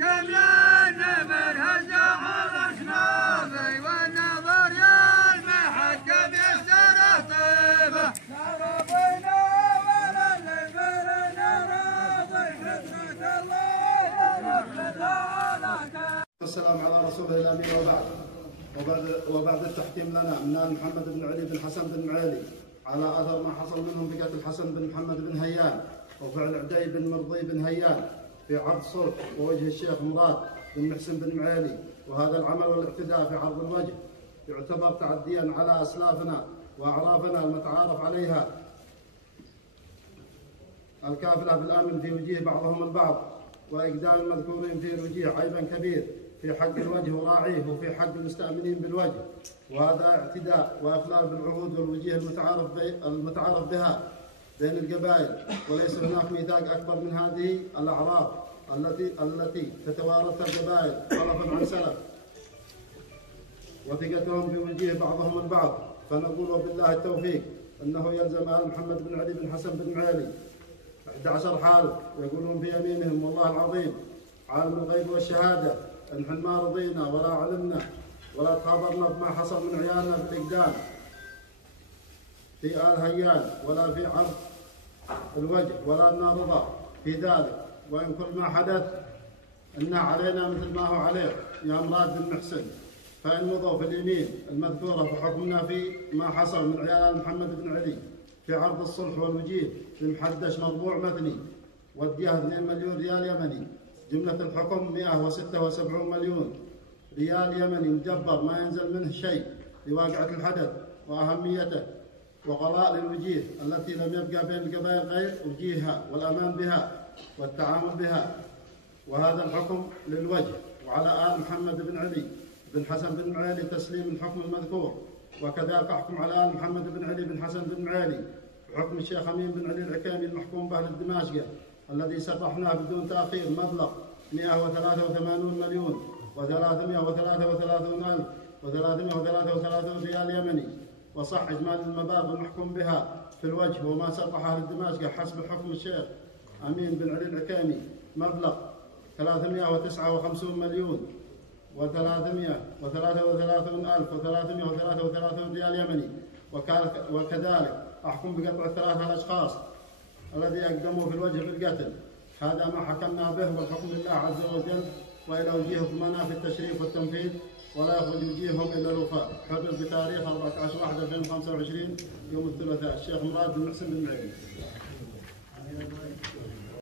محكم يا نمر هزع الأشناب والنظر يا المحكم يسر طيبه نرضينا ولا ننفر نراضي فتنة الله. والسلام على رسوله الامين وبعد التحكيم لنا من آل محمد بن علي بن حسن بن معالي على اثر ما حصل منهم بقتل الحسن بن محمد بن هيان وفعل عدي بن مرضي بن هيان في عرض صلح ووجه الشيخ مراد بن محسن بن معالي، وهذا العمل والاعتداء في عرض الوجه يعتبر تعديا على اسلافنا واعرافنا المتعارف عليها الكافله بالامن في وجيه بعضهم البعض، واقدام المذكورين في الوجيه عيبا كبير في حق الوجه وراعيه وفي حق المستأمنين بالوجه، وهذا اعتداء واخلال بالعهود والوجيه المتعارف بها بين القبائل، وليس هناك ميثاق اكبر من هذه الاعراف التي تتوارثها القبائل خلفا عن سلف وثقتهم بوجيه بعضهم البعض. فنقول وبالله التوفيق انه يلزم آل محمد بن علي بن حسن بن معالي 11 حالف يقولون في يمينهم والله العظيم عالم الغيب والشهاده ان احنا ما رضينا ولا علمنا ولا تخابرنا بما حصل من عيالنا بالاقدام في آل هيان ولا في عرض الوجه ولا لنا رضا في ذلك، وان كل ما حدث انه علينا مثل ما هو عليه يا مراد بن محسن، فان مضوا في اليمين المذكوره فحكمنا في ما حصل من عيال محمد بن علي في عرض الصلح والوجيه بمحدش مطبوع مثلي وديها 2 مليون ريال يمني، جمله الحكم 176 مليون ريال يمني مجبر ما ينزل منه شيء لواقعه الحدث واهميته وغلاء للوجيه التي لم يبقى بين القبائل غير وجيهها والامان بها والتعامل بها، وهذا الحكم للوجه. وعلى آل محمد بن علي بن حسن بن معالي تسليم الحكم المذكور، وكذلك احكم على آل محمد بن علي بن حسن بن معالي بحكم الشيخ امين بن علي العكيمي المحكوم به للدماشقه الذي سرحناه بدون تاخير مبلغ 183 مليون و333,333 ريال يمني، وصح اجمالي المبالغ المحكوم بها في الوجه وما سرحه للدماشقه حسب حكم الشيخ امين بن علي العكيمي مبلغ 359 مليون و333,333 ريال يمني، وكذلك احكم بقطع الثلاثه الاشخاص الذي اقدموا في الوجه بالقتل. هذا ما حكمنا به والحكم لله عز وجل، والى وجيهكم في التشريف والتنفيذ ولا يخرج وجيههم الا الوفاء. حدث بتاريخ 14/1/2025 يوم الثلاثاء، الشيخ مراد بن محسن بن معالي.